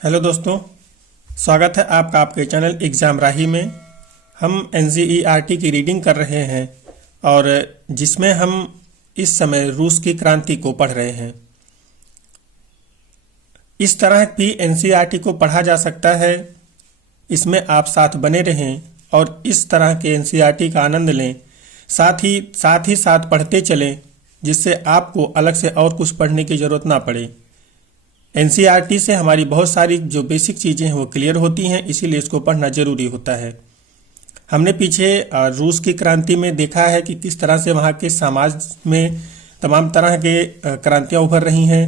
Hello दोस्तों, स्वागत है आपका आपके चैनल एग्ज़ाम राही में। हम एनसीईआरटी की रीडिंग कर रहे हैं और जिसमें हम इस समय रूस की क्रांति को पढ़ रहे हैं। इस तरह भी एनसीईआरटी को पढ़ा जा सकता है। इसमें आप साथ बने रहें और इस तरह के एनसीईआरटी का आनंद लें। साथ ही साथ पढ़ते चलें, जिससे आपको अलग से और कुछ पढ़ने की ज़रूरत ना पड़े। एनसीईआरटी से हमारी बहुत सारी जो बेसिक चीज़ें हैं वो क्लियर होती हैं, इसीलिए इसको पढ़ना जरूरी होता है। हमने पीछे रूस की क्रांति में देखा है कि किस तरह से वहाँ के समाज में तमाम तरह के क्रांतियाँ उभर रही हैं।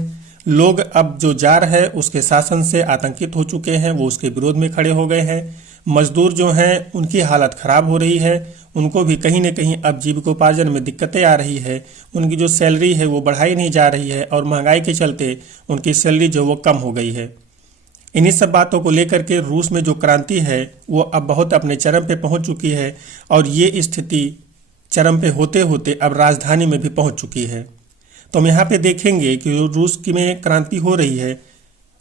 लोग अब जो जार है उसके शासन से आतंकित हो चुके हैं, वो उसके विरोध में खड़े हो गए हैं। मजदूर जो हैं उनकी हालत खराब हो रही है, उनको भी कहीं न कहीं अब जीविकोपार्जन में दिक्कतें आ रही है। उनकी जो सैलरी है वो बढ़ाई नहीं जा रही है और महंगाई के चलते उनकी सैलरी जो वो कम हो गई है। इन्हीं सब बातों को लेकर के रूस में जो क्रांति है वो अब बहुत अपने चरम पे पहुंच चुकी है और ये स्थिति चरम पे होते होते अब राजधानी में भी पहुंच चुकी है। तो हम यहाँ पे देखेंगे कि जो रूस की में क्रांति हो रही है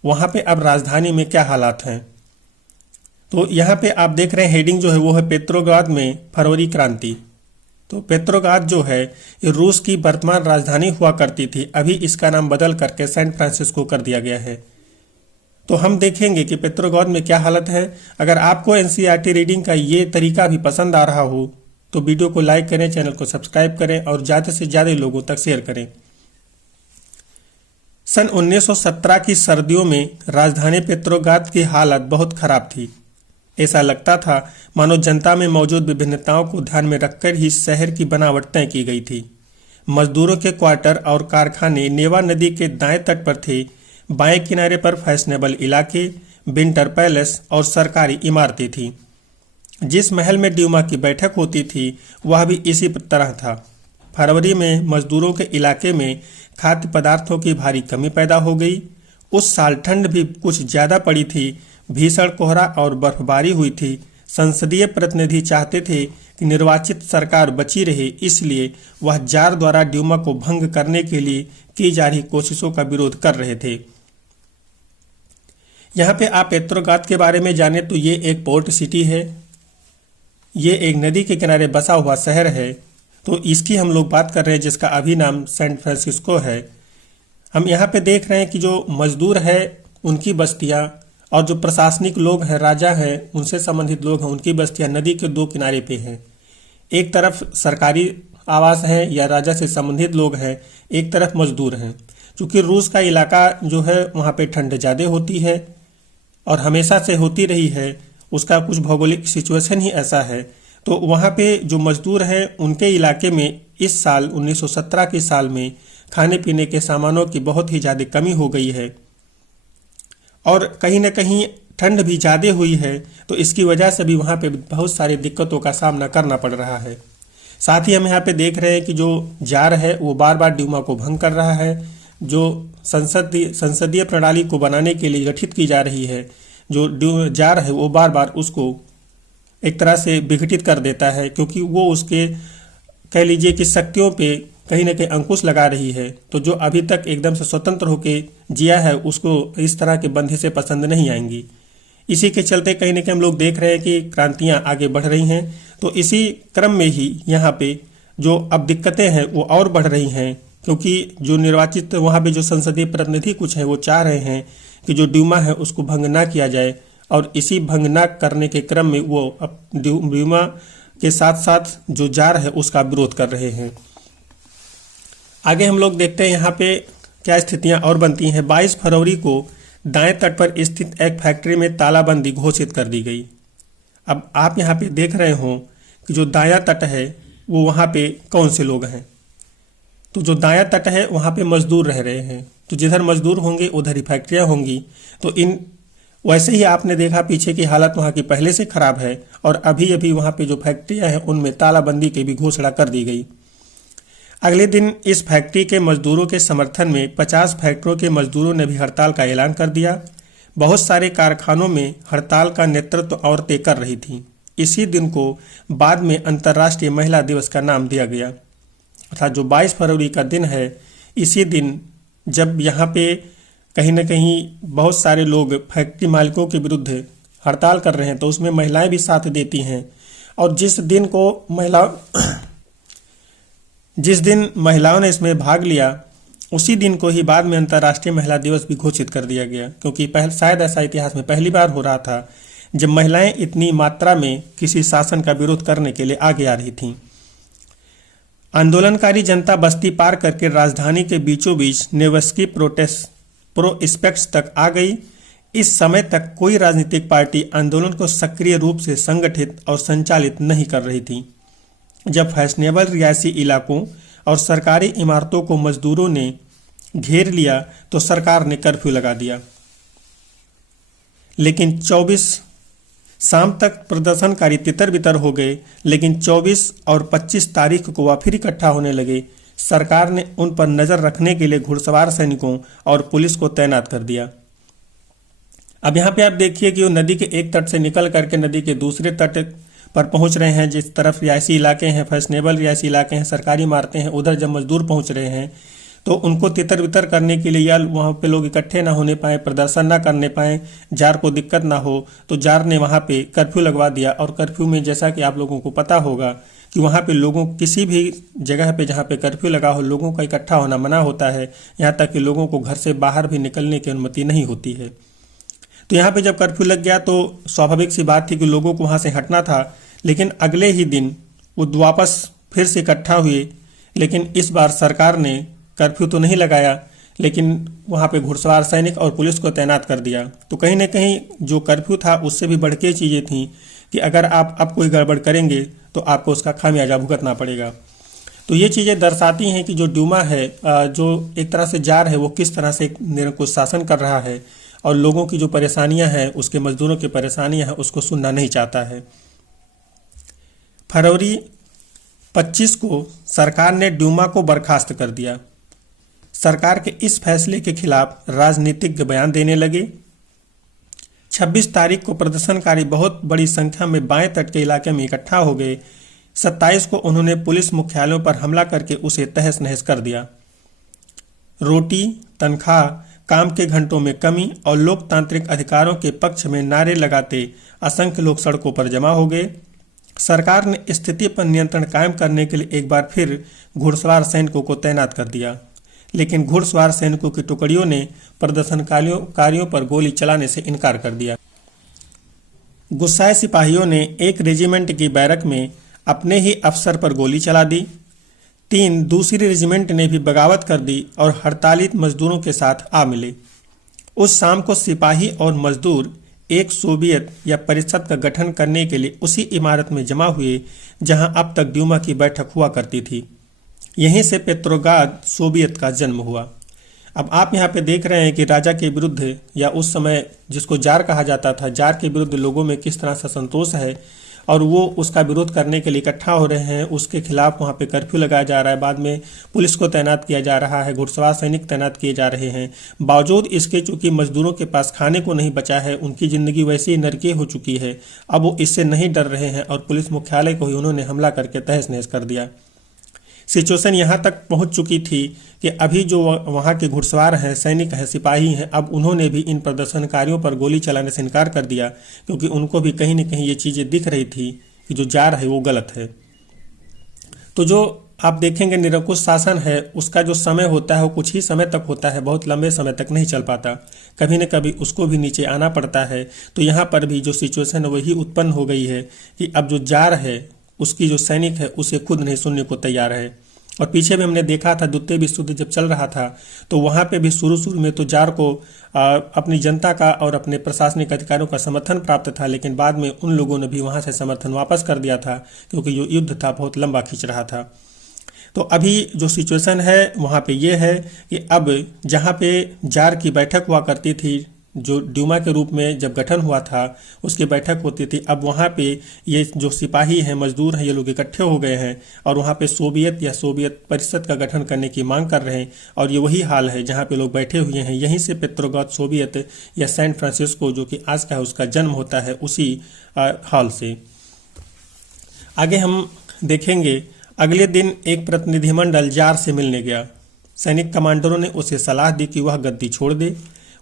वहाँ पे अब राजधानी में क्या हालात हैं। तो यहाँ पे आप देख रहे हैं हेडिंग जो है वो है पेट्रोग्राद में फरवरी क्रांति। तो पेट्रोग्राद जो है ये रूस की वर्तमान राजधानी हुआ करती थी, अभी इसका नाम बदल करके सैन फ्रांसिस्को कर दिया गया है। तो हम देखेंगे कि पेट्रोग्राद में क्या हालत है। अगर आपको एनसीईआरटी रीडिंग का ये तरीका भी पसंद आ रहा हो तो वीडियो को लाइक करें, चैनल को सब्सक्राइब करें और ज़्यादा से ज़्यादा लोगों तक शेयर करें। सन 1917 की सर्दियों में राजधानी पेट्रोग्राद की हालत बहुत खराब थी। ऐसा लगता था मानो जनता में मौजूद विभिन्नताओं को ध्यान में रखकर ही शहर की बनावट तय की गई थी। मजदूरों के क्वार्टर और कारखाने नेवा नदी के दाएं तट पर थे। बाएं किनारे पर फैशनेबल इलाके, विंटर पैलेस और सरकारी इमारतें थीं। जिस महल में ड्यूमा की बैठक होती थी वह भी इसी तरह था। फरवरी में मजदूरों के इलाके में खाद्य पदार्थों की भारी कमी पैदा हो गई। उस साल ठंड भी कुछ ज़्यादा पड़ी थी, भीषण कोहरा और बर्फबारी हुई थी। संसदीय प्रतिनिधि चाहते थे कि निर्वाचित सरकार बची रहे, इसलिए वह जार द्वारा ड्यूमा को भंग करने के लिए की जा रही कोशिशों का विरोध कर रहे थे। यहाँ पे आप पेट्रोग्राद के बारे में जाने तो ये एक पोर्ट सिटी है, ये एक नदी के किनारे बसा हुआ शहर है। तो इसकी हम लोग बात कर रहे हैं जिसका अभी नाम सैन फ्रांसिस्को है। हम यहाँ पे देख रहे हैं कि जो मजदूर है उनकी बस्तियाँ और जो प्रशासनिक लोग हैं, राजा हैं, उनसे संबंधित लोग हैं, उनकी बस्तियां नदी के दो किनारे पे हैं। एक तरफ सरकारी आवास हैं या राजा से संबंधित लोग हैं, एक तरफ मजदूर हैं। क्योंकि रूस का इलाका जो है वहाँ पे ठंड ज़्यादा होती है और हमेशा से होती रही है, उसका कुछ भौगोलिक सिचुएशन ही ऐसा है। तो वहाँ पे जो मजदूर हैं उनके इलाके में इस साल 1917 के साल में खाने पीने के सामानों की बहुत ही ज़्यादा कमी हो गई है और कहीं न कहीं ठंड भी ज़्यादा हुई है। तो इसकी वजह से भी वहाँ पे बहुत सारी दिक्कतों का सामना करना पड़ रहा है। साथ ही हम यहाँ पे देख रहे हैं कि जो जार है वो बार बार ड्यूमा को भंग कर रहा है। जो संसदीय प्रणाली को बनाने के लिए गठित की जा रही है, जो जार है वो बार बार उसको एक तरह से विघटित कर देता है, क्योंकि वो उसके कह लीजिए कि शक्तियों पे कहीं न कहीं अंकुश लगा रही है। तो जो अभी तक एकदम से स्वतंत्र होकर जिया है उसको इस तरह के बंधे पसंद नहीं आएंगी। इसी के चलते कहीं न कहीं हम लोग देख रहे हैं कि क्रांतियां आगे बढ़ रही हैं। तो इसी क्रम में ही यहाँ पे जो अब दिक्कतें हैं वो और बढ़ रही हैं, क्योंकि जो निर्वाचित वहाँ पे जो संसदीय प्रतिनिधि कुछ हैं वो चाह रहे हैं कि जो ड्यूमा है उसको भंग ना किया जाए और इसी भंग ना करने के क्रम में वो अब ड्यूमा के साथ साथ जो जार है उसका विरोध कर रहे हैं। आगे हम लोग देखते हैं यहाँ पे क्या स्थितियाँ और बनती हैं। 22 फरवरी को दाएं तट पर स्थित एक फैक्ट्री में तालाबंदी घोषित कर दी गई। अब आप यहाँ पे देख रहे हो कि जो दायां तट है वो वहाँ पे कौन से लोग हैं। तो जो दायां तट है वहाँ पे मजदूर रह रहे हैं, तो जिधर मजदूर होंगे उधर ही फैक्ट्रियाँ होंगी। तो इन वैसे ही आपने देखा पीछे की हालत वहाँ की पहले से खराब है और अभी अभी वहाँ पे जो फैक्ट्रियाँ हैं उनमें तालाबंदी की भी घोषणा कर दी गई। अगले दिन इस फैक्ट्री के मजदूरों के समर्थन में 50 फैक्ट्रियों के मजदूरों ने भी हड़ताल का ऐलान कर दिया। बहुत सारे कारखानों में हड़ताल का नेतृत्व औरतें कर रही थीं। इसी दिन को बाद में अंतर्राष्ट्रीय महिला दिवस का नाम दिया गया। अर्थात जो 22 फरवरी का दिन है, इसी दिन जब यहाँ पे कहीं न कहीं बहुत सारे लोग फैक्ट्री मालिकों के विरुद्ध हड़ताल कर रहे हैं, तो उसमें महिलाएं भी साथ देती हैं। और जिस दिन महिलाओं ने इसमें भाग लिया, उसी दिन को ही बाद में अंतर्राष्ट्रीय महिला दिवस भी घोषित कर दिया गया, क्योंकि शायद ऐसा इतिहास में पहली बार हो रहा था जब महिलाएं इतनी मात्रा में किसी शासन का विरोध करने के लिए आगे आ रही थीं। आंदोलनकारी जनता बस्ती पार करके राजधानी के बीचों बीच नेवस्की प्रोस्पेक्ट्स तक आ गई। इस समय तक कोई राजनीतिक पार्टी आंदोलन को सक्रिय रूप से संगठित और संचालित नहीं कर रही थी। जब फैशनेबल रिहायशी इलाकों और सरकारी इमारतों को मजदूरों ने घेर लिया तो सरकार ने कर्फ्यू लगा दिया। लेकिन 24 शाम तक प्रदर्शनकारी तितर बितर हो गए, लेकिन 24 और 25 तारीख को वह फिर इकट्ठा होने लगे। सरकार ने उन पर नजर रखने के लिए घुड़सवार सैनिकों और पुलिस को तैनात कर दिया। अब यहाँ पे आप देखिए कि वो नदी के एक तट से निकल करके नदी के दूसरे तट पर पहुंच रहे हैं। जिस तरफ रिहायशी इलाके हैं, फैशनेबल रिहायशी इलाके हैं, सरकारी इमारतें हैं, उधर जब मजदूर पहुंच रहे हैं तो उनको तितर बितर करने के लिए या वहाँ पे लोग इकट्ठे ना होने पाए, प्रदर्शन ना करने पाए, जार को दिक्कत ना हो, तो जार ने वहाँ पे कर्फ्यू लगवा दिया। और कर्फ्यू में जैसा कि आप लोगों को पता होगा कि वहाँ पे लोगों किसी भी जगह पे जहाँ पे कर्फ्यू लगा हो लोगों का इकट्ठा होना मना होता है, यहाँ तक कि लोगों को घर से बाहर भी निकलने की अनुमति नहीं होती है। तो यहाँ पे जब कर्फ्यू लग गया तो स्वाभाविक सी बात थी कि लोगों को वहाँ से हटना था। लेकिन अगले ही दिन वो वापस फिर से इकट्ठा हुए, लेकिन इस बार सरकार ने कर्फ्यू तो नहीं लगाया, लेकिन वहाँ पे घुड़सवार सैनिक और पुलिस को तैनात कर दिया। तो कहीं ना कहीं जो कर्फ्यू था उससे भी बढ़ के चीज़ें थीं कि अगर आप अब कोई गड़बड़ करेंगे तो आपको उसका खामियाजा भुगतना पड़ेगा। तो ये चीज़ें दर्शाती हैं कि जो ड्यूमा है, जो एक तरह से जार है, वो किस तरह से निरंकुश शासन कर रहा है और लोगों की जो परेशानियां हैं, उसके मजदूरों की परेशानियां हैं, उसको सुनना नहीं चाहता है। फरवरी 25 को सरकार ने ड्यूमा को बर्खास्त कर दिया। सरकार के इस फैसले के खिलाफ राजनीतिक बयान देने लगे। 26 तारीख को प्रदर्शनकारी बहुत बड़ी संख्या में बाएं तट के इलाके में इकट्ठा हो गए। 27 को उन्होंने पुलिस मुख्यालयों पर हमला करके उसे तहस नहस कर दिया। रोटी, तनख्वाह, काम के घंटों में कमी और लोकतांत्रिक अधिकारों के पक्ष में नारे लगाते असंख्य लोग सड़कों पर जमा हो गए। सरकार ने स्थिति पर नियंत्रण कायम करने के लिए एक बार फिर घुड़सवार सैनिकों को तैनात कर दिया, लेकिन घुड़सवार सैनिकों की टुकड़ियों ने प्रदर्शनकारियों पर गोली चलाने से इनकार कर दिया। गुस्साए सिपाहियों ने एक रेजिमेंट की बैरक में अपने ही अफसर पर गोली चला दी। 3 दूसरी रेजिमेंट ने भी बगावत कर दी और हड़तालित मजदूरों के साथ आ मिले। उस शाम को सिपाही और मजदूर एक सोवियत या परिषद का गठन करने के लिए उसी इमारत में जमा हुए जहां अब तक ड्यूमा की बैठक हुआ करती थी। यहीं से पेट्रोग्राद सोवियत का जन्म हुआ। अब आप यहाँ पे देख रहे हैं कि राजा के विरुद्ध, या उस समय जिसको जार कहा जाता था, जार के विरुद्ध लोगों में किस तरह से संतोष है और वो उसका विरोध करने के लिए इकट्ठा हो रहे हैं। उसके खिलाफ वहाँ पे कर्फ्यू लगाया जा रहा है, बाद में पुलिस को तैनात किया जा रहा है, घुड़सवार सैनिक तैनात किए जा रहे हैं। बावजूद इसके चूंकि मजदूरों के पास खाने को नहीं बचा है, उनकी ज़िंदगी वैसे ही नरकीय हो चुकी है, अब वो इससे नहीं डर रहे हैं और पुलिस मुख्यालय को ही उन्होंने हमला करके तहस नहस कर दिया। सिचुएशन यहाँ तक पहुँच चुकी थी कि अभी जो वहाँ के घुड़सवार हैं, सैनिक हैं, सिपाही हैं, अब उन्होंने भी इन प्रदर्शनकारियों पर गोली चलाने से इनकार कर दिया, क्योंकि उनको भी कहीं न कहीं ये चीज़ें दिख रही थी कि जो जार है वो गलत है। तो जो आप देखेंगे निरंकुश शासन है, उसका जो समय होता है वो कुछ ही समय तक होता है, बहुत लंबे समय तक नहीं चल पाता, कभी न कभी उसको भी नीचे आना पड़ता है। तो यहाँ पर भी जो सिचुएशन है वही उत्पन्न हो गई है कि अब जो जार है उसकी जो सैनिक है उसे खुद नहीं सुनने को तैयार है। और पीछे भी हमने देखा था द्वितीय विश्व युद्ध जब चल रहा था तो वहाँ पे भी शुरू में तो जार को अपनी जनता का और अपने प्रशासनिक अधिकारियों का समर्थन प्राप्त था, लेकिन बाद में उन लोगों ने भी वहाँ से समर्थन वापस कर दिया था, क्योंकि जो युद्ध था बहुत लंबा खींच रहा था। तो अभी जो सिचुएशन है वहाँ पे ये है कि अब जहाँ पे जार की बैठक हुआ करती थी, जो ड्यूमा के रूप में जब गठन हुआ था उसकी बैठक होती थी, अब वहाँ पे ये जो सिपाही हैं, मजदूर हैं, ये लोग इकट्ठे हो गए हैं और वहाँ पे सोवियत या सोवियत परिषद का गठन करने की मांग कर रहे हैं। और ये वही हाल है जहाँ पे लोग बैठे हुए हैं। यहीं से पेट्रोग्राद सोवियत या सैन फ्रांसिस्को जो कि आज का है उसका जन्म होता है, उसी हाल से। आगे हम देखेंगे अगले दिन एक प्रतिनिधिमंडल जार से मिलने गया। सैनिक कमांडरों ने उसे सलाह दी कि वह गद्दी छोड़ दे।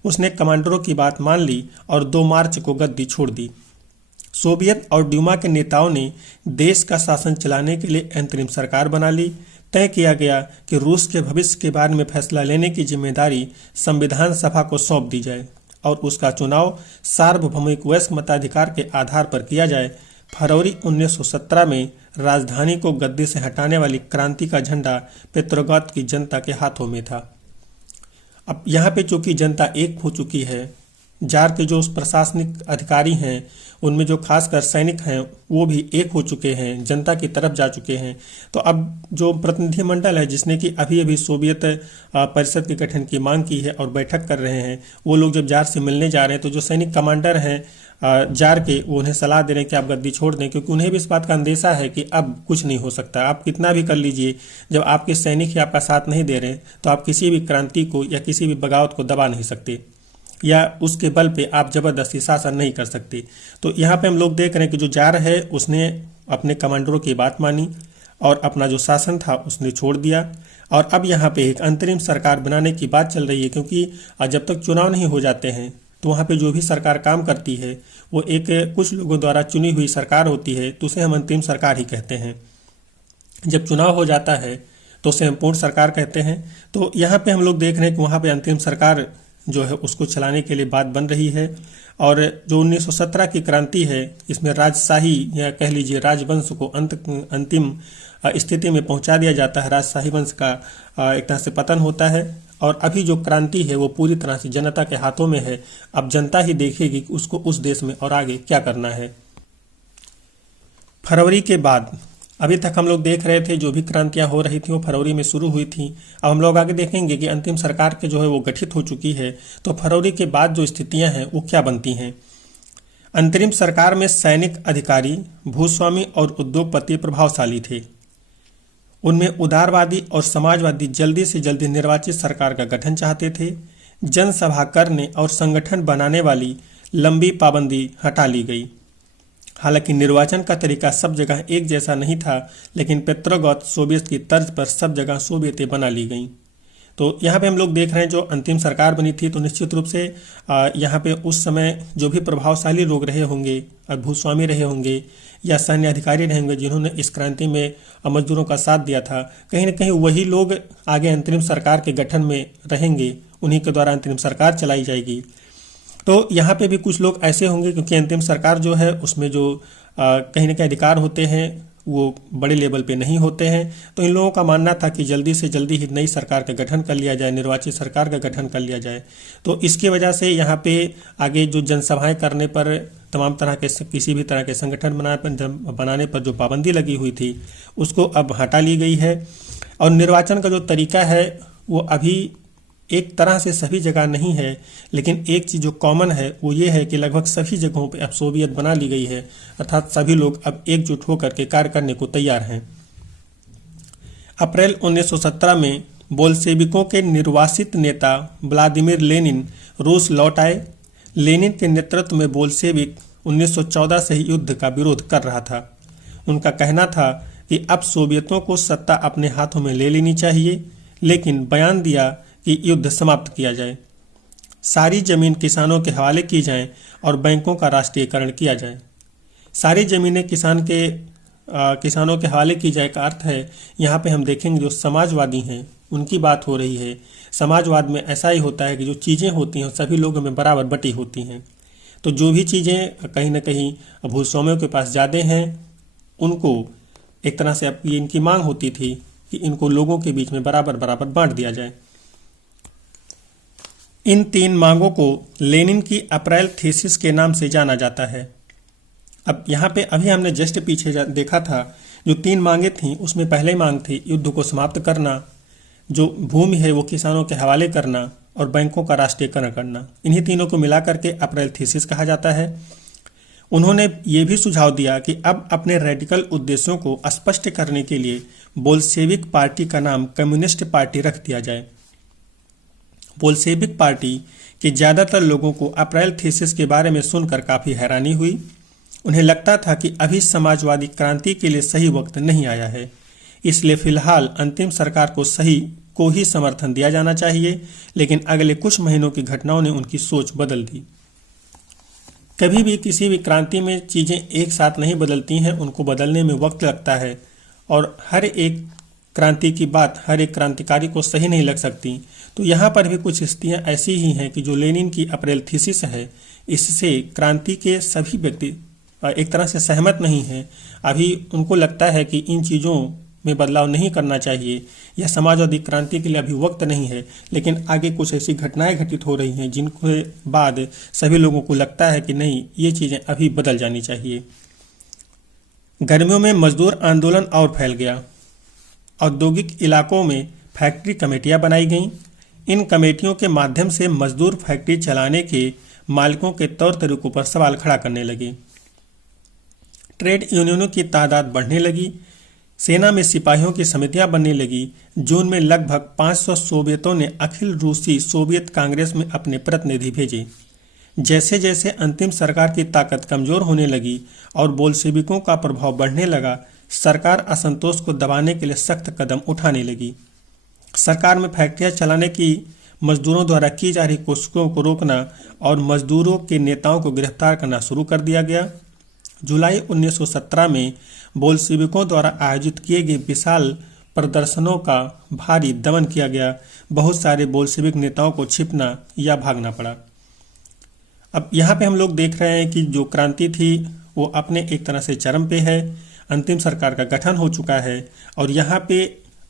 उसने कमांडरों की बात मान ली और 2 मार्च को गद्दी छोड़ दी। सोवियत और ड्यूमा के नेताओं ने देश का शासन चलाने के लिए अंतरिम सरकार बना ली। तय किया गया कि रूस के भविष्य के बारे में फैसला लेने की जिम्मेदारी संविधान सभा को सौंप दी जाए और उसका चुनाव सार्वभौमिक वयस्क मताधिकार के आधार पर किया जाए। फरवरी 1917 में राजधानी को गद्दी से हटाने वाली क्रांति का झंडा पेट्रोग्राद की जनता के हाथों में था। अब यहाँ पे चूंकि जनता एक हो चुकी है, जार के जो प्रशासनिक अधिकारी हैं उनमें जो खासकर सैनिक हैं वो भी एक हो चुके हैं, जनता की तरफ जा चुके हैं। तो अब जो प्रतिनिधिमंडल है जिसने कि अभी अभी सोवियत परिषद के गठन की मांग की है और बैठक कर रहे हैं, वो लोग जब जार से मिलने जा रहे हैं तो जो सैनिक कमांडर हैं जार के, वो उन्हें सलाह दे रहे हैं कि आप गद्दी छोड़ दें, क्योंकि उन्हें भी इस बात का अंदेशा है कि अब कुछ नहीं हो सकता। आप कितना भी कर लीजिए, जब आपके सैनिक ही आपका साथ नहीं दे रहे तो आप किसी भी क्रांति को या किसी भी बगावत को दबा नहीं सकते या उसके बल पे आप जबरदस्ती शासन नहीं कर सकते। तो यहाँ पे हम लोग देख रहे हैं कि जो जार है उसने अपने कमांडरों की बात मानी और अपना जो शासन था उसने छोड़ दिया। और अब यहाँ पे एक अंतरिम सरकार बनाने की बात चल रही है, क्योंकि जब तक चुनाव नहीं हो जाते हैं तो वहाँ पे जो भी सरकार काम करती है वो एक कुछ लोगों द्वारा चुनी हुई सरकार होती है, तो उसे हम अंतिम सरकार ही कहते हैं। जब चुनाव हो जाता है तो उसे हम पूर्ण सरकार कहते हैं। तो यहाँ पे हम लोग देख रहे हैं कि वहाँ पे अंतिम सरकार जो है उसको चलाने के लिए बात बन रही है। और जो 1917 की क्रांति है इसमें राजशाही या कह लीजिए राजवंश को अंतिम स्थिति में पहुंचा दिया जाता है। राजशाही वंश का एक तरह से पतन होता है और अभी जो क्रांति है वो पूरी तरह से जनता के हाथों में है। अब जनता ही देखेगी कि उसको उस देश में और आगे क्या करना है। फरवरी के बाद अभी तक हम लोग देख रहे थे जो भी क्रांतियां हो रही थी वो फरवरी में शुरू हुई थी। अब हम लोग आगे देखेंगे कि अंतिम सरकार के जो है वो गठित हो चुकी है, तो फरवरी के बाद जो स्थितियां हैं वो क्या बनती हैं। अंतरिम सरकार में सैनिक अधिकारी, भूस्वामी और उद्योगपति प्रभावशाली थे। उनमें उदारवादी और समाजवादी जल्दी से जल्दी निर्वाचित सरकार का गठन चाहते थे। जनसभा करने और संगठन बनाने वाली लंबी पाबंदी हटा ली गई। हालांकि निर्वाचन का तरीका सब जगह एक जैसा नहीं था, लेकिन पेट्रोग्राद सोवियत की तर्ज पर सब जगह सोवियतें बना ली गईं। तो यहाँ पे हम लोग देख रहे हैं जो अंतिम सरकार बनी थी तो निश्चित रूप से यहाँ पे उस समय जो भी प्रभावशाली लोग रहे होंगे, भूस्वामी रहे होंगे या सैन्य अधिकारी रहे होंगे जिन्होंने इस क्रांति में मजदूरों का साथ दिया था, कहीं ना कहीं वही लोग आगे अंतरिम सरकार के गठन में रहेंगे, उन्हीं के द्वारा अंतरिम सरकार चलाई जाएगी। तो यहाँ पे भी कुछ लोग ऐसे होंगे क्योंकि अंतिम सरकार जो है उसमें जो कहीं ना कहीं अधिकार होते हैं वो बड़े लेवल पे नहीं होते हैं। तो इन लोगों का मानना था कि जल्दी से जल्दी ही नई सरकार का गठन कर लिया जाए, निर्वाचित सरकार का गठन कर लिया जाए। तो इसकी वजह से यहाँ पे आगे जो जनसभाएं करने पर, तमाम तरह के किसी भी तरह के संगठन बनाने पर जो पाबंदी लगी हुई थी उसको अब हटा ली गई है। और निर्वाचन का जो तरीका है वो अभी एक तरह से सभी जगह नहीं है, लेकिन एक चीज़ जो कॉमन है वो ये है कि लगभग सभी जगहों पे अब सोवियत बना ली गई है, अर्थात सभी लोग अब एकजुट होकर के कार्य करने को तैयार हैं। अप्रैल 1917 में बोल्शेविकों के निर्वासित नेता व्लादिमीर लेनिन रूस लौट आए। लेनिन के नेतृत्व में बोल्शेविक 1914 से ही युद्ध का विरोध कर रहा था। उनका कहना था कि अब सोवियतों को सत्ता अपने हाथों में ले लेनी चाहिए, लेकिन बयान दिया कि युद्ध समाप्त किया जाए, सारी जमीन किसानों के हवाले की जाए और बैंकों का राष्ट्रीयकरण किया जाए। सारी जमीनें किसानों के हवाले की जाए का अर्थ है यहाँ पे हम देखेंगे जो समाजवादी हैं उनकी बात हो रही है। समाजवाद में ऐसा ही होता है कि जो चीज़ें होती हैं सभी लोगों में बराबर बटी होती हैं। तो जो भी चीज़ें कहीं ना कहीं भूस्वामियों के पास ज़्यादा हैं उनको एक तरह से अब इनकी मांग होती थी कि इनको लोगों के बीच में बराबर बराबर बांट दिया जाए। इन 3 मांगों को लेनिन की अप्रैल थीसिस के नाम से जाना जाता है। अब यहाँ पे अभी हमने जस्ट पीछे देखा था जो 3 मांगे थीं उसमें पहले मांग थी युद्ध को समाप्त करना, जो भूमि है वो किसानों के हवाले करना और बैंकों का राष्ट्रीयकरण करना। इन्हीं तीनों को मिला करके अप्रैल थीसिस कहा जाता है। उन्होंने ये भी सुझाव दिया कि अब अपने रेडिकल उद्देश्यों को स्पष्ट करने के लिए बोल्शेविक पार्टी का नाम कम्युनिस्ट पार्टी रख दिया जाए। बोल्शेविक पार्टी के ज़्यादातर लोगों को अप्रैल थीसिस के बारे में सुनकर काफ़ी हैरानी हुई। उन्हें लगता था कि अभी समाजवादी क्रांति के लिए सही वक्त नहीं आया है, इसलिए फिलहाल अंतिम सरकार को ही समर्थन दिया जाना चाहिए, लेकिन अगले कुछ महीनों की घटनाओं ने उनकी सोच बदल दी। कभी भी किसी भी क्रांति में चीज़ें एक साथ नहीं बदलती हैं, उनको बदलने में वक्त लगता है और हर एक क्रांति की बात हर एक क्रांतिकारी को सही नहीं लग सकती। तो यहाँ पर भी कुछ स्थितियाँ ऐसी ही हैं कि जो लेनिन की अप्रैल थीसिस है, इससे क्रांति के सभी व्यक्ति एक तरह से सहमत नहीं हैं। अभी उनको लगता है कि इन चीज़ों में बदलाव नहीं करना चाहिए या समाजवादी क्रांति के लिए अभी वक्त नहीं है, लेकिन आगे कुछ ऐसी घटनाएं घटित हो रही हैं जिनके बाद सभी लोगों को लगता है कि नहीं, ये चीज़ें अभी बदल जानी चाहिए। गर्मियों में मजदूर आंदोलन और फैल गया। औद्योगिक इलाकों में फैक्ट्री कमेटियां बनाई गईं। इन कमेटियों के माध्यम से मजदूर फैक्ट्री चलाने के मालिकों के तौर तरीकों पर सवाल खड़ा करने लगे। ट्रेड यूनियनों की तादाद बढ़ने लगी। सेना में सिपाहियों की समितियां बनने लगी। जून में लगभग 500 सोवियतों ने अखिल रूसी सोवियत कांग्रेस में अपने प्रतिनिधि भेजे। जैसे जैसे अंतिम सरकार की ताकत कमजोर होने लगी और बोल्शेविकों का प्रभाव बढ़ने लगा, सरकार असंतोष को दबाने के लिए सख्त कदम उठाने लगी। सरकार में फैक्ट्रियां चलाने की मजदूरों द्वारा की जा रही कोशिशों को रोकना और मजदूरों के नेताओं को गिरफ्तार करना शुरू कर दिया गया। जुलाई 1917 में बोल्शेविकों द्वारा आयोजित किए गए विशाल प्रदर्शनों का भारी दमन किया गया। बहुत सारे बोल्शेविक नेताओं को छिपना या भागना पड़ा। अब यहाँ पे हम लोग देख रहे हैं कि जो क्रांति थी वो अपने एक तरह से चरम पे है। अंतिम सरकार का गठन हो चुका है और यहाँ पे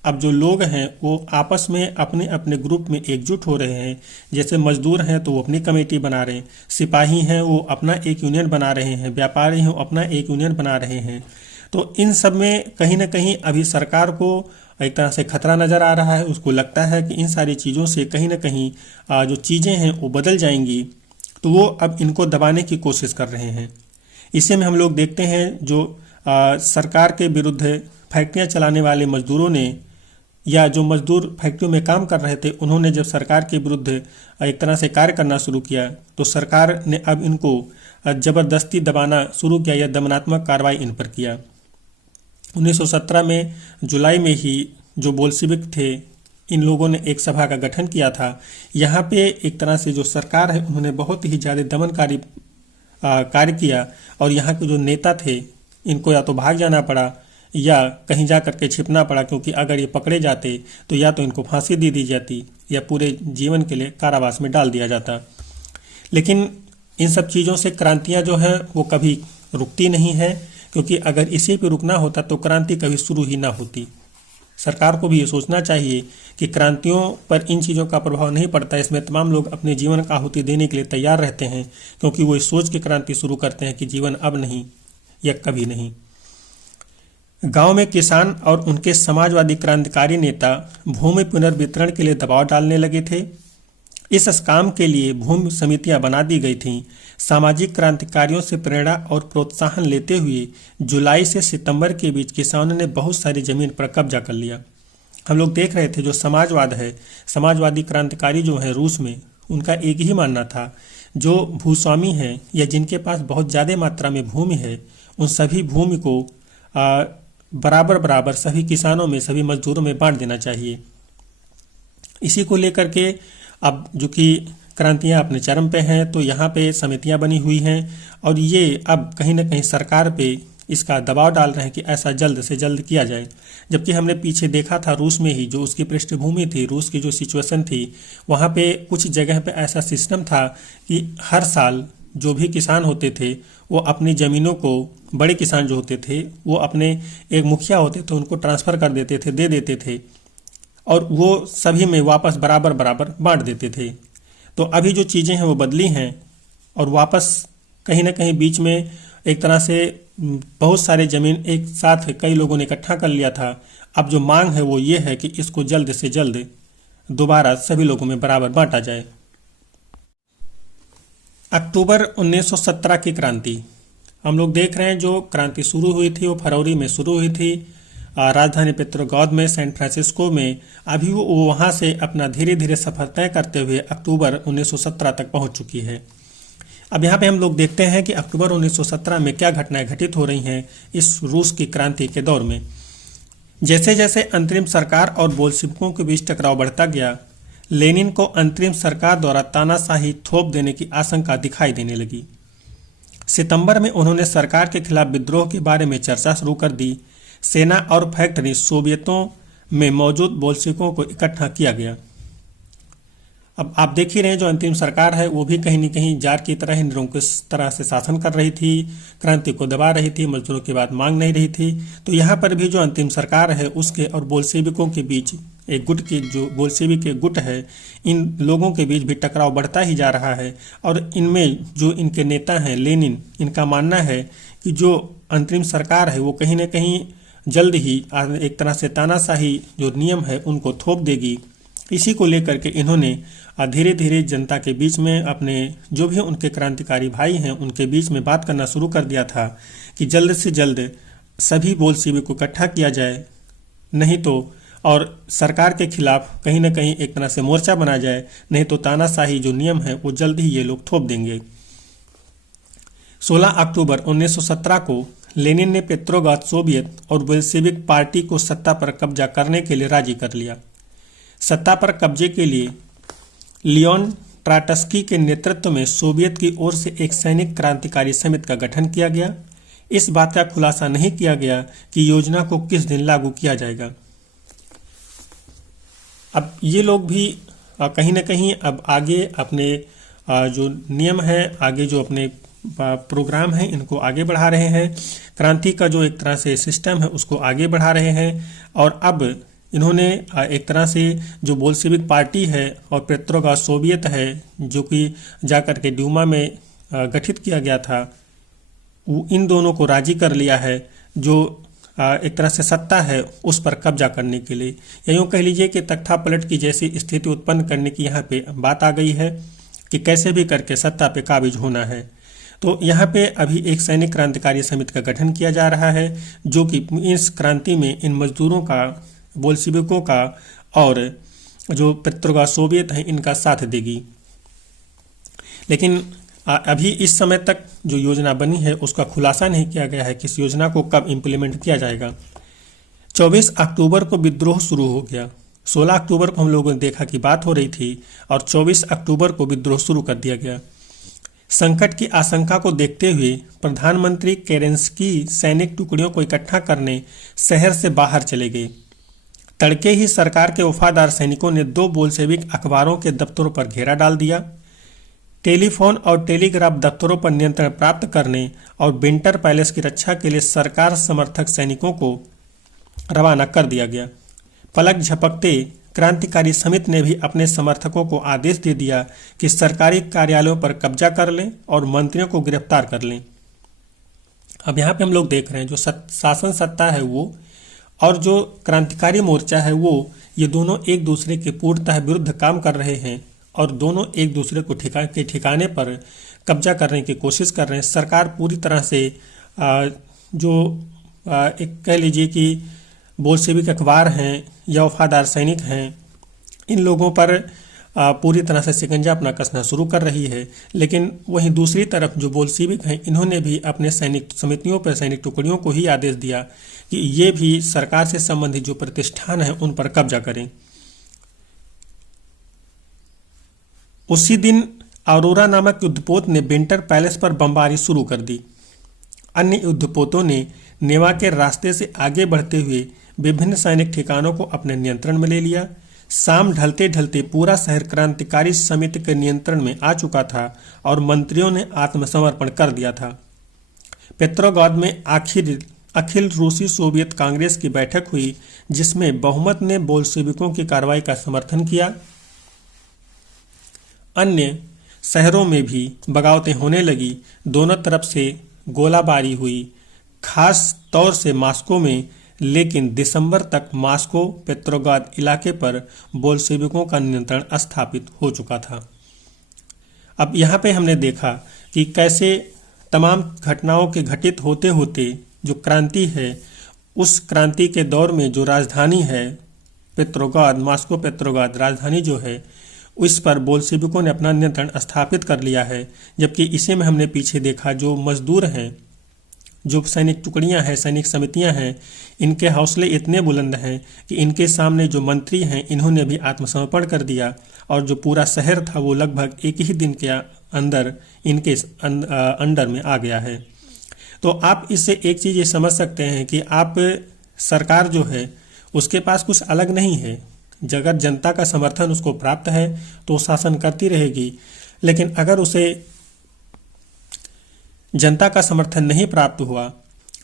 अब जो लोग हैं वो आपस में अपने अपने ग्रुप में एकजुट हो रहे हैं। जैसे मजदूर हैं तो वो अपनी कमेटी बना रहे हैं, सिपाही हैं वो अपना एक यूनियन बना रहे हैं, व्यापारी हैं वो अपना एक यूनियन बना रहे हैं। तो इन सब में कहीं ना कहीं अभी सरकार को एक तरह से खतरा नज़र आ रहा है। उसको लगता है कि इन सारी चीज़ों से कहीं ना कहीं जो चीज़ें हैं वो बदल जाएंगी, तो वो अब इनको दबाने की कोशिश कर रहे हैं। इसी में हम लोग देखते हैं जो सरकार के विरुद्ध फैक्ट्रियां चलाने वाले मजदूरों ने या जो मजदूर फैक्ट्रियों में काम कर रहे थे, उन्होंने जब सरकार के विरुद्ध एक तरह से कार्य करना शुरू किया तो सरकार ने अब इनको जबरदस्ती दबाना शुरू किया या दमनात्मक कार्रवाई इन पर किया। 1917 में जुलाई में ही जो बोल्शेविक थे, इन लोगों ने एक सभा का गठन किया था। यहाँ पे एक तरह से जो सरकार है उन्होंने बहुत ही ज़्यादा दमनकारी कार्य किया और यहाँ के जो नेता थे इनको या तो भाग जाना पड़ा या कहीं जा करके छिपना पड़ा, क्योंकि अगर ये पकड़े जाते तो या तो इनको फांसी दे दी जाती या पूरे जीवन के लिए कारावास में डाल दिया जाता। लेकिन इन सब चीज़ों से क्रांतियाँ जो हैं वो कभी रुकती नहीं है, क्योंकि अगर इसी पे रुकना होता तो क्रांति कभी शुरू ही ना होती। सरकार को भी ये सोचना चाहिए कि क्रांतियों पर इन चीज़ों का प्रभाव नहीं पड़ता। इसमें तमाम लोग अपने जीवन का आहुति देने के लिए तैयार रहते हैं, क्योंकि वो इस सोच के क्रांति शुरू करते हैं कि जीवन अब नहीं या कभी नहीं। गांव में किसान और उनके समाजवादी क्रांतिकारी नेता भूमि पुनर्वितरण के लिए दबाव डालने लगे थे। इस काम के लिए भूमि समितियां बना दी गई थीं। सामाजिक क्रांतिकारियों से प्रेरणा और प्रोत्साहन लेते हुए जुलाई से सितंबर के बीच किसानों ने बहुत सारी जमीन पर कब्जा कर लिया। हम लोग देख रहे थे जो समाजवाद है, समाजवादी क्रांतिकारी जो है रूस में, उनका एक ही मानना था, जो भूस्वामी हैं या जिनके पास बहुत ज़्यादा मात्रा में भूमि है, उन सभी भूमि को बराबर बराबर सभी किसानों में, सभी मजदूरों में बांट देना चाहिए। इसी को लेकर के अब जो कि क्रांतियां अपने चरम पे हैं, तो यहाँ पे समितियां बनी हुई हैं और ये अब कहीं ना कहीं सरकार पे इसका दबाव डाल रहे हैं कि ऐसा जल्द से जल्द किया जाए। जबकि हमने पीछे देखा था रूस में ही जो उसकी पृष्ठभूमि थी, रूस की जो सिचुएशन थी, वहाँ पे कुछ जगह पे ऐसा सिस्टम था कि हर साल जो भी किसान होते थे वो अपनी ज़मीनों को, बड़े किसान जो होते थे वो अपने एक मुखिया होते थे उनको ट्रांसफ़र कर देते थे, दे देते थे और वो सभी में वापस बराबर बराबर बांट देते थे। तो अभी जो चीज़ें हैं वो बदली हैं और वापस कहीं ना कहीं बीच में एक तरह से बहुत सारे ज़मीन एक साथ कई लोगों ने इकट्ठा कर लिया था। अब जो मांग है वो ये है कि इसको जल्द से जल्द दोबारा सभी लोगों में बराबर बांटा जाए। अक्टूबर 1917 की क्रांति हम लोग देख रहे हैं। जो क्रांति शुरू हुई थी वो फरवरी में शुरू हुई थी राजधानी पेट्रोग्राद में, सैन फ्रांसिस्को में। अभी वो वहाँ से अपना धीरे धीरे सफर तय करते हुए अक्टूबर 1917 तक पहुँच चुकी है। अब यहाँ पे हम लोग देखते हैं कि अक्टूबर 1917 में क्या घटनाएं घटित हो रही हैं इस रूस की क्रांति के दौर में। जैसे जैसे अंतरिम सरकार और बोल्शेविकों के बीच टकराव बढ़ता गया, लेनिन को अंतरिम सरकार द्वारा तानाशाही थोप देने की आशंका दिखाई देने लगी। सितंबर में उन्होंने सरकार के खिलाफ विद्रोह के बारे में चर्चा शुरू कर दी। सेना और फैक्ट्री सोवियतों में मौजूद बोल्शेविकों को इकट्ठा किया गया। अब आप देख ही रहे हैं, जो अंतिम सरकार है वो भी कहीं न कहीं जार की तरह निरंकुश तरह से शासन कर रही थी, क्रांति को दबा रही थी, मजदूरों की बात मांग नहीं रही थी। तो यहाँ पर भी जो अंतिम सरकार है उसके और बोल्शेविकों के बीच एक गुट की, जो बोल्शेविक के गुट है, इन लोगों के बीच भी टकराव बढ़ता ही जा रहा है। और इनमें जो इनके नेता हैं लेनिन, इनका मानना है कि जो अंतरिम सरकार है वो कहीं न कहीं जल्द ही एक तरह से तानाशाही जो नियम है उनको थोप देगी। इसी को लेकर के इन्होंने धीरे धीरे जनता के बीच में, अपने जो भी उनके क्रांतिकारी भाई हैं उनके बीच में बात करना शुरू कर दिया था कि जल्द से जल्द सभी बोल्शेविक को इकट्ठा किया जाए, नहीं तो और सरकार के खिलाफ कहीं ना कहीं एक तरह से मोर्चा बना जाए, नहीं तो तानाशाही जो नियम है वो जल्द ही ये लोग थोप देंगे। 16 अक्टूबर 1917 को लेनिन ने पेट्रोग्राद सोवियत और बोल्शेविक पार्टी को सत्ता पर कब्जा करने के लिए राजी कर लिया। सत्ता पर कब्जे के लिए लियोन ट्राटस्की के नेतृत्व में सोवियत की ओर से एक सैनिक क्रांतिकारी समिति का गठन किया गया। इस बात का खुलासा नहीं किया गया कि योजना को किस दिन लागू किया जाएगा। अब ये लोग भी कहीं ना कहीं अब आगे अपने जो नियम है, आगे जो अपने प्रोग्राम है, इनको आगे बढ़ा रहे हैं। क्रांति का जो एक तरह से सिस्टम है उसको आगे बढ़ा रहे हैं। और अब इन्होंने एक तरह से जो बोल्शेविक पार्टी है और पेट्रोग्राद सोवियत है, जो कि जाकर के ड्यूमा में गठित किया गया था, इन दोनों को राजी कर लिया है, जो एक तरह से सत्ता है उस पर कब्जा करने के लिए, या यूँ कह लीजिए कि तख्ता पलट की जैसी स्थिति उत्पन्न करने की यहाँ पे बात आ गई है कि कैसे भी करके सत्ता पे काबिज होना है। तो यहाँ पे अभी एक सैनिक क्रांतिकारी समिति का गठन किया जा रहा है, जो कि इस क्रांति में इन मजदूरों का, बोल्शेविकों का और जो पेट्रोग्राद सोवियत है इनका साथ देगी। लेकिन अभी इस समय तक जो योजना बनी है उसका खुलासा नहीं किया गया है कि इस योजना को कब इम्प्लीमेंट किया जाएगा। 24 अक्टूबर को विद्रोह शुरू हो गया। 16 अक्टूबर को हम लोगों ने देखा कि बात हो रही थी और 24 अक्टूबर को विद्रोह शुरू कर दिया गया। संकट की आशंका को देखते हुए प्रधानमंत्री केरेंस्की सैनिक टुकड़ियों को इकट्ठा करने शहर से बाहर चले गए। तड़के ही सरकार के वफादार सैनिकों ने 2 बोल्शेविक अखबारों के दफ्तरों पर घेरा डाल दिया। टेलीफोन और टेलीग्राफ दफ्तरों पर नियंत्रण प्राप्त करने और विंटर पैलेस की रक्षा के लिए सरकार समर्थक सैनिकों को रवाना कर दिया गया। पलक झपकते क्रांतिकारी समिति ने भी अपने समर्थकों को आदेश दे दिया कि सरकारी कार्यालयों पर कब्जा कर लें और मंत्रियों को गिरफ्तार कर लें। अब यहाँ पे हम लोग देख रहे हैं जो शासन सत्ता है वो और जो क्रांतिकारी मोर्चा है वो, ये दोनों एक दूसरे के पूर्णतः विरुद्ध काम कर रहे हैं और दोनों एक दूसरे को ठिकाने पर कब्जा करने की कोशिश कर रहे हैं। सरकार पूरी तरह से एक कह लीजिए कि बोल्शेविक अखबार हैं या वफादार सैनिक हैं, इन लोगों पर पूरी तरह से शिकंजा अपना कसना शुरू कर रही है। लेकिन वहीं दूसरी तरफ जो बोल्शेविक हैं, इन्होंने भी अपने सैनिक समितियों पर, सैनिक टुकड़ियों को ही आदेश दिया कि ये भी सरकार से संबंधित जो प्रतिष्ठान हैं उन पर कब्जा करें। उसी दिन अरोरा नामक युद्धपोत ने विंटर पैलेस पर बमबारी शुरू कर दी। अन्य युद्धपोतों ने नेवा के रास्ते से आगे बढ़ते हुए विभिन्न सैनिक ठिकानों को अपने नियंत्रण में ले लिया। शाम ढलते ढलते पूरा शहर क्रांतिकारी समिति के नियंत्रण में आ चुका था और मंत्रियों ने आत्मसमर्पण कर दिया था। पेट्रोग्राद में अखिल रूसी सोवियत कांग्रेस की बैठक हुई, जिसमें बहुमत ने बोल्शेविकों की कार्रवाई का समर्थन किया। अन्य शहरों में भी बगावतें होने लगी। दोनों तरफ से गोलाबारी हुई, खास तौर से मॉस्को में। लेकिन दिसंबर तक मॉस्को पेट्रोग्राद इलाके पर बोल्शेविकों का नियंत्रण स्थापित हो चुका था। अब यहाँ पे हमने देखा कि कैसे तमाम घटनाओं के घटित होते होते जो क्रांति है, उस क्रांति के दौर में जो राजधानी है पेट्रोग्राद, मॉस्को पेट्रोग्राद राजधानी जो है, उस पर बोल्शेविकों ने अपना नियंत्रण स्थापित कर लिया है। जबकि इसी में हमने पीछे देखा जो मजदूर हैं, जो सैनिक टुकड़ियां हैं, सैनिक समितियां हैं, इनके हौसले इतने बुलंद हैं कि इनके सामने जो मंत्री हैं इन्होंने भी आत्मसमर्पण कर दिया और जो पूरा शहर था वो लगभग एक ही दिन के अंदर इनके अंडर में आ गया है। तो आप इससे एक चीज़ ये समझ सकते हैं कि आप सरकार जो है उसके पास कुछ अलग नहीं है। अगर जनता का समर्थन उसको प्राप्त है तो शासन करती रहेगी, लेकिन अगर उसे जनता का समर्थन नहीं प्राप्त हुआ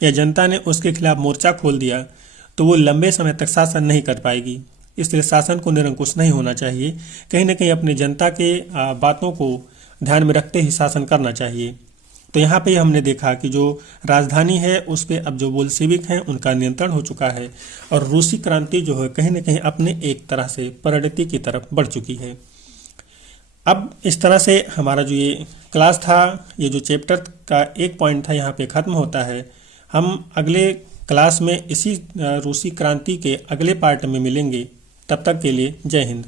या जनता ने उसके खिलाफ मोर्चा खोल दिया तो वो लंबे समय तक शासन नहीं कर पाएगी। इसलिए शासन को निरंकुश नहीं होना चाहिए, कहीं ना कहीं अपनी जनता के बातों को ध्यान में रखते ही शासन करना चाहिए। तो यहाँ पे हमने देखा कि जो राजधानी है उस पे अब जो बोल्शेविक हैं उनका नियंत्रण हो चुका है और रूसी क्रांति जो है कहीं ना कहीं अपने एक तरह से परिणति की तरफ बढ़ चुकी है। अब इस तरह से हमारा जो ये क्लास था, ये जो चैप्टर का एक पॉइंट था यहाँ पे ख़त्म होता है। हम अगले क्लास में इसी रूसी क्रांति के अगले पार्ट में मिलेंगे। तब तक के लिए जय हिंद।